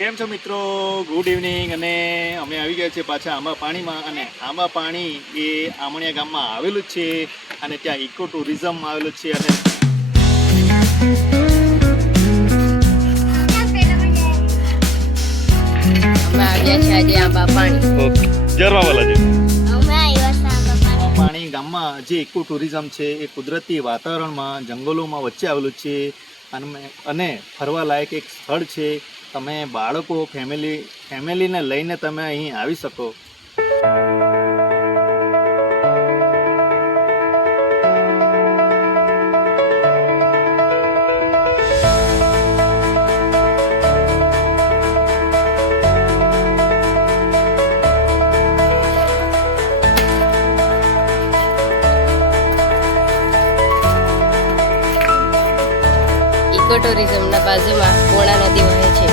કેમ છો મિત્રો? Good evening. અને અમે આવી ગયા છીએ પાછા આંબા પાણીમાં. અને આંબા પાણી એ આમણિયા ગામમાં આવેલું જ છે અને ત્યાં ઇકો ટુરિઝમ આવેલું છે. અને આંબા પાણી ગામમાં જે ઇકો ટુરિઝમ છે એ કુદરતી વાતાવરણમાં જંગલોમાં વચ્ચે આવેલું છે અને ફરવા લાયક એક સ્થળ છે. તમે બાળકો ફેમિલીને લઈને તમે અહીં આવી શકો. ઇકો ટુરિઝમના બાજુમાં પૂર્ણા નદી વહે છે.